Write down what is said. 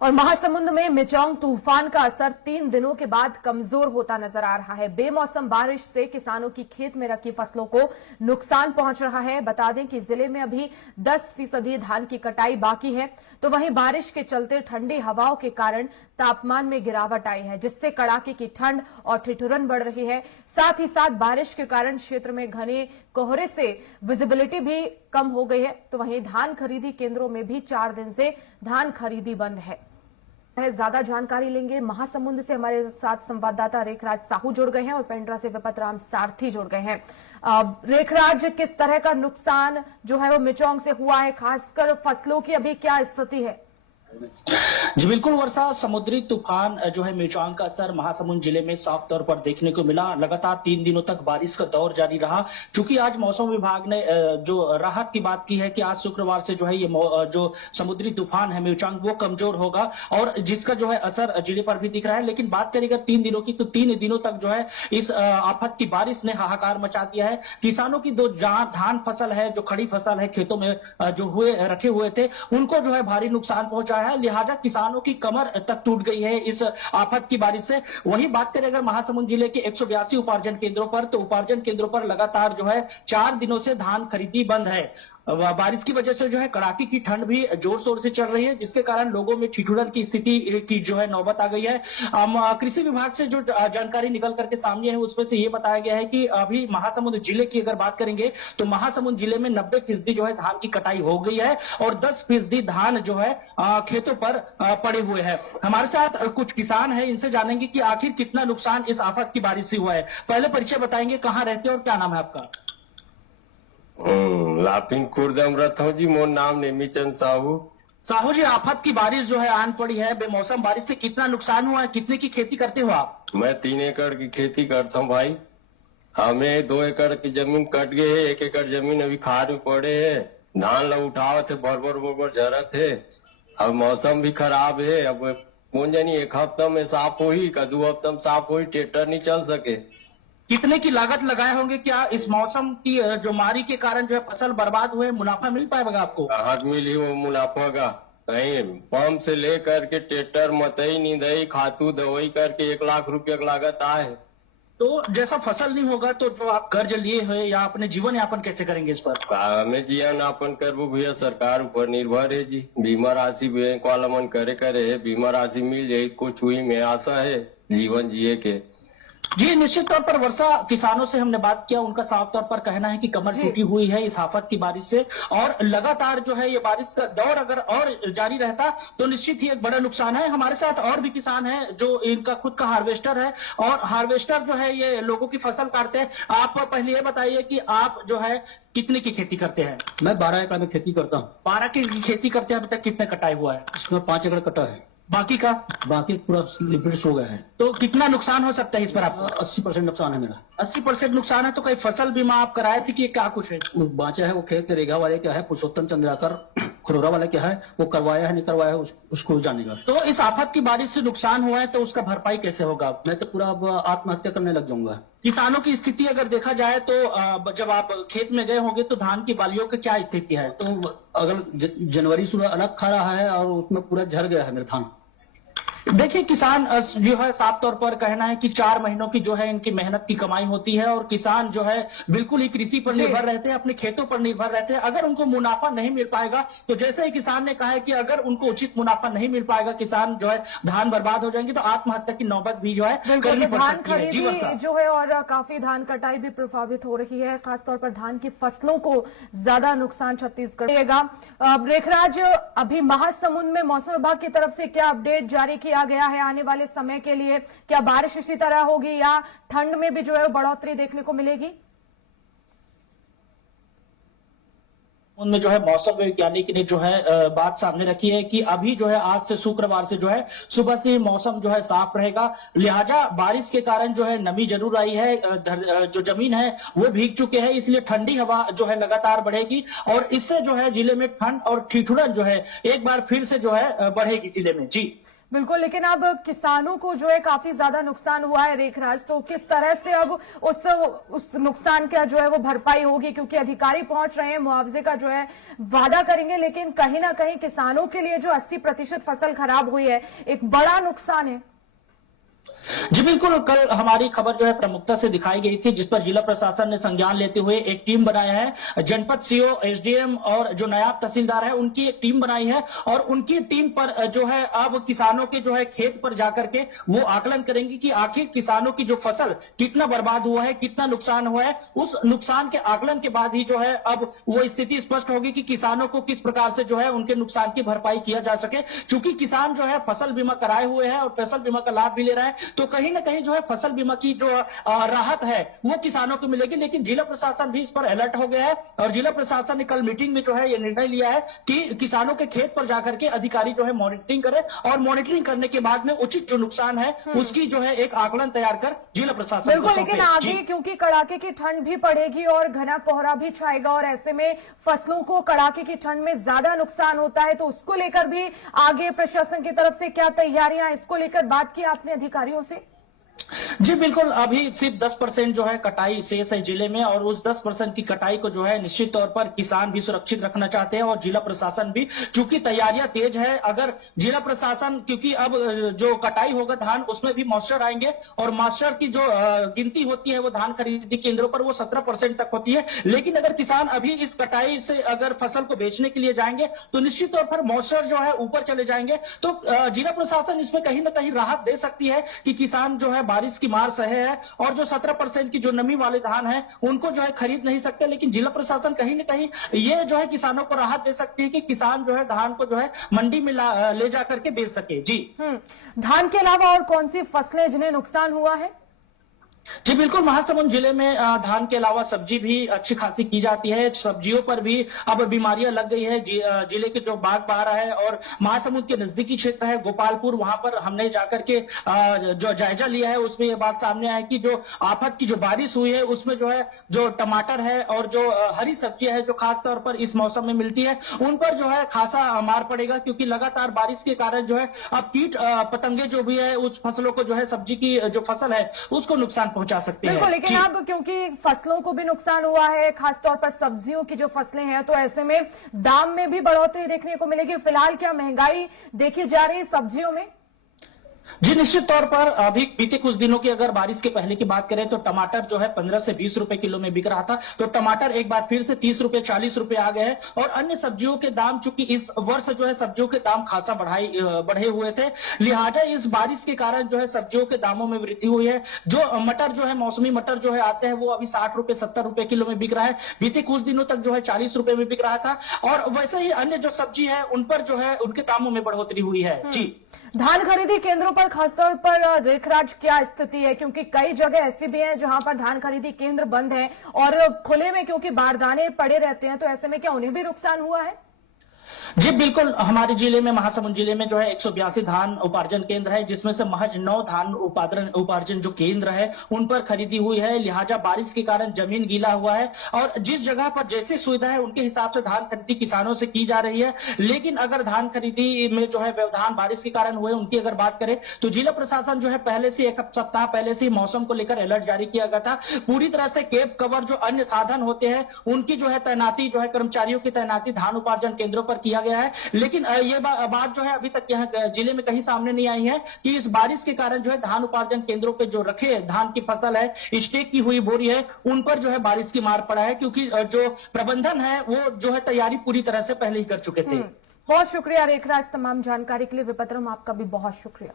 और महासमुंद में मिचौंग तूफान का असर 3 दिनों के बाद कमजोर होता नजर आ रहा है। बेमौसम बारिश से किसानों की खेत में रखी फसलों को नुकसान पहुंच रहा है। बता दें कि जिले में अभी 10% धान की कटाई बाकी है, तो वहीं बारिश के चलते ठंडी हवाओं के कारण तापमान में गिरावट आई है, जिससे कड़ाके की ठंड और ठिठुरन बढ़ रही है। साथ ही साथ बारिश के कारण क्षेत्र में घने कोहरे से विजिबिलिटी भी कम हो गई है। तो वहीं धान खरीदी केंद्रों में भी 4 दिन से धान खरीदी बंद है। ज्यादा जानकारी लेंगे महासमुंद से। हमारे साथ संवाददाता रेखराज साहू जुड़ गए हैं और पेंड्रा से विपत राम सारथी जुड़ गए हैं। रेखराज, किस तरह का नुकसान जो है वो मिचौंग से हुआ है, खासकर फसलों की अभी क्या स्थिति है? जी बिल्कुल वर्षा, समुद्री तूफान जो है मिचौंग का असर महासमुंद जिले में साफ तौर पर देखने को मिला। लगातार 3 दिनों तक बारिश का दौर जारी रहा। चूंकि आज मौसम विभाग ने जो राहत की बात की है कि आज शुक्रवार से जो है ये जो समुद्री तूफान है मिचौंग वो कमजोर होगा और जिसका जो है असर जिले पर भी दिख रहा है। लेकिन बात करें अगर 3 दिनों की, तो 3 दिनों तक जो है इस आफत की बारिश ने हाहाकार मचा दिया है। किसानों की जहां धान फसल है, जो खड़ी फसल है खेतों में जो रखे हुए थे, उनको जो है भारी नुकसान पहुंचा है। लिहाजा किसानों की कमर तक टूट गई है इस आफत की बारिश से। वहीं बात करें अगर महासमुंद जिले के 182 उपार्जन केंद्रों पर, तो उपार्जन केंद्रों पर लगातार जो है 4 दिनों से धान खरीदी बंद है। बारिश की वजह से जो है कड़ाके की ठंड भी जोर शोर से चल रही है, जिसके कारण लोगों में ठिठुरन की स्थिति की जो है नौबत आ गई है। कृषि विभाग से जो जानकारी निकल करके सामने है उसमें से ये बताया गया है कि अभी महासमुंद जिले की अगर बात करेंगे तो महासमुंद जिले में 90% जो है धान की कटाई हो गई है और 10% धान जो है खेतों पर पड़े हुए हैं। हमारे साथ कुछ किसान है, इनसे जानेंगे कि आखिर कितना नुकसान इस आफत की बारिश से हुआ है। पहले परिचय बताएंगे, कहाँ रहते हैं और क्या नाम है आपका? लाफिंग खुर्दम रथ हूँ जी, मोर नाम नेमीचंद साहू। साहू जी, आफत की बारिश जो है आन पड़ी है, बेमौसम बारिश से कितना नुकसान हुआ है? कितने की खेती करते हो आप? मैं 3 एकड़ की खेती करता हूँ भाई। हमें 2 एकड़ की जमीन कट गई है, 1 एकड़ जमीन अभी खाद में पड़े है। धान ला उठाव थे, बरबर झरत है। अब मौसम भी खराब है। अब कौन जानी 1 हफ्ता में साफ हो ही, 2 हफ्ता में साफ हो ही, ट्रैक्टर नहीं चल सके। कितने की लागत लगाए होंगे? क्या इस मौसम की जो मारी के कारण जो है फसल बर्बाद हुए, मुनाफा मिल पाएगा आपको? कहाँ मिली वो मुनाफा का? कहीं पंप से लेकर के ट्रैक्टर, मतई, निंदई, खातू, दवाई करके 1 लाख रुपया की लागत आए। तो जैसा फसल नहीं होगा तो जो आप कर्ज लिए हुए या अपने जीवन यापन कैसे करेंगे इस पर? हमें जीवन यापन करबो भैया, सरकार ऊपर निर्भर है जी। बीमा राशि बैंक वाला मन करे है, बीमा राशि मिल जाये, कुछ हुई में आशा है जीवन जिए के। जी निश्चित तौर पर वर्षा, किसानों से हमने बात किया, उनका साफ तौर पर कहना है कि कमर टूटी हुई है इस आफत की बारिश से और लगातार जो है ये बारिश का दौर अगर और जारी रहता तो निश्चित ही एक बड़ा नुकसान है। हमारे साथ और भी किसान हैं जो इनका खुद का हार्वेस्टर है और हार्वेस्टर जो है ये लोगों की फसल काटते हैं। आप पहले ये बताइए कि आप जो है कितने की खेती करते हैं? मैं 12 एकड़ में खेती करता हूँ। 12 की खेती करते हैं, अभी तक कितने कटाई हुआ है? इसमें 5 एकड़ कटा है, बाकी का? बाकी पूरा लिपिड्स हो गया है। तो कितना नुकसान हो सकता है इस पर आपको? 80% नुकसान है मेरा। 80% नुकसान है। तो कहीं फसल बीमा आप कराए थे कि क्या कुछ है? वो बाँचा है, वो खेत रेगा वाले क्या है, पुरुषोत्तम चंद्राकर खरोरा वाले क्या है, वो करवाया है नहीं करवाया है, उसको जानेगा। तो इस आफत की बारिश से नुकसान हुआ है तो उसका भरपाई कैसे होगा? मैं तो पूरा अब आत्महत्या करने लग जाऊंगा। किसानों की स्थिति अगर देखा जाए तो जब आप खेत में गए होंगे तो धान की बालियों की क्या स्थिति है? तो अगर जनवरी सुबह अलग खा रहा है और उसमें पूरा झड़ गया है मेरा धान। देखिए किसान जो है साफ तौर पर कहना है कि 4 महीनों की जो है इनकी मेहनत की कमाई होती है और किसान जो है बिल्कुल ही कृषि पर निर्भर रहते हैं, अपने खेतों पर निर्भर रहते हैं। अगर उनको मुनाफा नहीं मिल पाएगा तो जैसे ही किसान ने कहा है कि अगर उनको उचित मुनाफा नहीं मिल पाएगा, किसान जो है धान बर्बाद हो जाएंगे तो आत्महत्या की नौबत भी जो है करनी पड़ सकती है। जी वर्षा जो है और काफी धान कटाई भी प्रभावित हो रही है, खासतौर पर धान की फसलों को ज्यादा नुकसान छत्तीसगढ़ देगा। रेखराज, अभी महासमुंद में मौसम विभाग की तरफ से क्या अपडेट जारी किया गया है आने वाले समय के लिए? क्या बारिश इसी तरह होगी या ठंड में भी जो है बढ़ोतरी देखने को मिलेगी? उनमें जो है मौसम वैज्ञानिक ने जो है बात सामने रखी है कि अभी जो है आज से शुक्रवार से जो है सुबह से मौसम जो है साफ रहेगा। लिहाजा बारिश के कारण जो है नमी जरूर आई है, जो जमीन है वो भीग चुके हैं, इसलिए ठंडी हवा जो है लगातार बढ़ेगी और इससे जो है जिले में ठंड और ठिठुरन जो है एक बार फिर से जो है बढ़ेगी जिले में। जी बिल्कुल, लेकिन अब किसानों को जो है काफी ज्यादा नुकसान हुआ है रेखराज, तो किस तरह से अब उस नुकसान का जो है वो भरपाई होगी, क्योंकि अधिकारी पहुंच रहे हैं, मुआवजे का जो है वादा करेंगे, लेकिन कहीं ना कहीं किसानों के लिए जो 80% फसल खराब हुई है एक बड़ा नुकसान है। जी बिल्कुल, कल हमारी खबर जो है प्रमुखता से दिखाई गई थी, जिस पर जिला प्रशासन ने संज्ञान लेते हुए एक टीम बनाया है। जनपद सीओ, एसडीएम और जो नायब तहसीलदार है उनकी एक टीम बनाई है और उनकी टीम पर जो है अब किसानों के जो है खेत पर जाकर के वो आकलन करेंगे कि आखिर किसानों की जो फसल कितना बर्बाद हुआ है, कितना नुकसान हुआ है। उस नुकसान के आकलन के बाद ही जो है अब वो स्थिति स्पष्ट होगी कि किसानों को किस प्रकार से जो है उनके नुकसान की भरपाई किया जा सके। चूंकि किसान जो है फसल बीमा कराए हुए हैं और फसल बीमा का लाभ भी ले रहा है, तो कहीं ना कहीं जो है फसल बीमा की जो राहत है वो किसानों को मिलेगी। लेकिन जिला प्रशासन भी इस पर अलर्ट हो गया है और जिला प्रशासन ने कल मीटिंग में जो है ये निर्णय लिया है कि किसानों के खेत पर जाकर के अधिकारी जो है मॉनिटरिंग करें और मॉनिटरिंग करने के बाद में उचित जो नुकसान है उसकी जो है एक आकलन तैयार कर जिला प्रशासन को बिल्कुल, सौंपे। लेकिन आगे क्योंकि कड़ाके की ठंड भी पड़ेगी और घना कोहरा भी छाएगा और ऐसे में फसलों को कड़ाके की ठंड में ज्यादा नुकसान होता है, तो उसको लेकर भी आगे प्रशासन की तरफ से क्या तैयारियां, इसको लेकर बात की आपने अधिकारियों से? जी बिल्कुल, अभी सिर्फ 10% जो है कटाई शेष है जिले में और उस 10% की कटाई को जो है निश्चित तौर पर किसान भी सुरक्षित रखना चाहते हैं और जिला प्रशासन भी, चूंकि तैयारियां तेज है। अगर जिला प्रशासन, क्योंकि अब जो कटाई होगा धान उसमें भी मॉइस्चर आएंगे और मॉइस्चर की जो गिनती होती है वो धान खरीदी केंद्रों पर वो 17% तक होती है। लेकिन अगर किसान अभी इस कटाई से अगर फसल को बेचने के लिए जाएंगे तो निश्चित तौर पर मॉइस्चर जो है ऊपर चले जाएंगे। तो जिला प्रशासन इसमें कहीं ना कहीं राहत दे सकती है कि किसान जो है बारिश की मार सहे है और जो 17% की जो नमी वाले धान है उनको जो है खरीद नहीं सकते। लेकिन जिला प्रशासन कहीं ना कहीं ये जो है किसानों को राहत दे सकती है कि किसान जो है धान को जो है मंडी में ले जाकर के बेच सके। जी धान के अलावा और कौन सी फसलें जिन्हें नुकसान हुआ है? जी बिल्कुल, महासमुंद जिले में धान के अलावा सब्जी भी अच्छी खासी की जाती है। सब्जियों पर भी अब बीमारियां लग गई है। जिले के जो बाग बारा है और महासमुंद के नजदीकी क्षेत्र है गोपालपुर, वहां पर हमने जाकर के जो जायजा लिया है उसमें ये बात सामने आई कि जो आफत की जो बारिश हुई है उसमें जो है जो टमाटर है और जो हरी सब्जियां है जो खास तौर पर इस मौसम में मिलती है उन पर जो है खासा मार पड़ेगा, क्योंकि लगातार बारिश के कारण जो है अब कीट पतंगे जो भी है उस फसलों को जो है सब्जी की जो फसल है उसको नुकसान पहुंचा सकते हैं। बिल्कुल, लेकिन अब क्योंकि फसलों को भी नुकसान हुआ है, खासतौर पर सब्जियों की जो फसलें हैं, तो ऐसे में दाम में भी बढ़ोतरी देखने को मिलेगी। फिलहाल क्या महंगाई देखी जा रही है सब्जियों में? जी निश्चित तौर पर अभी बीते कुछ दिनों की अगर बारिश के पहले की बात करें तो टमाटर जो है 15 से 20 रुपए किलो में बिक रहा था, तो टमाटर एक बार फिर से 30 रुपए 40 रुपए आ गए हैं। और अन्य सब्जियों के दाम, चूंकि इस वर्ष जो है सब्जियों के दाम खासा बढ़े हुए थे, लिहाजा इस बारिश के कारण जो है सब्जियों के दामों में वृद्धि हुई है। जो मटर जो है, मौसमी मटर जो है आते हैं वो अभी 60 रुपए 70 रुपए किलो में बिक रहा है। बीते कुछ दिनों तक जो है 40 रुपए में बिक रहा था और वैसे ही अन्य जो सब्जी है उन पर जो है उनके दामों में बढ़ोतरी हुई है। जी धान खरीदी केंद्रों पर खासतौर पर रेखराज क्या स्थिति है, क्योंकि कई जगह ऐसी भी हैं जहां पर धान खरीदी केंद्र बंद है और खुले में क्योंकि बारदाने पड़े रहते हैं, तो ऐसे में क्या उन्हें भी नुकसान हुआ है? जी बिल्कुल, हमारे जिले में महासमुंद जिले में जो है 182 धान उपार्जन केंद्र है, जिसमें से महज 9 धान उपार्जन जो केंद्र है उन पर खरीदी हुई है। लिहाजा बारिश के कारण जमीन गीला हुआ है और जिस जगह पर जैसी सुविधा है उनके हिसाब से धान खरीदी किसानों से की जा रही है। लेकिन अगर धान खरीदी में जो है व्यवधान बारिश के कारण हुए उनकी अगर बात करें तो जिला प्रशासन जो है पहले से एक सप्ताह पहले से मौसम को लेकर अलर्ट जारी किया गया था। पूरी तरह से केप कवर जो अन्य साधन होते हैं उनकी जो है तैनाती, जो है कर्मचारियों की तैनाती धान उपार्जन केंद्रों पर किया गया है। लेकिन ये बात जो है अभी तक यहाँ जिले में कहीं सामने नहीं आई है कि इस बारिश के कारण जो है धान उपार्जन केंद्रों पे जो रखे धान की फसल है, स्टेक की हुई बोरी है, उन पर जो है बारिश की मार पड़ा है, क्योंकि जो प्रबंधन है वो जो है तैयारी पूरी तरह से पहले ही कर चुके थे। बहुत शुक्रिया रेखराज, तमाम जानकारी के लिए। विपत्रम आपका भी बहुत शुक्रिया।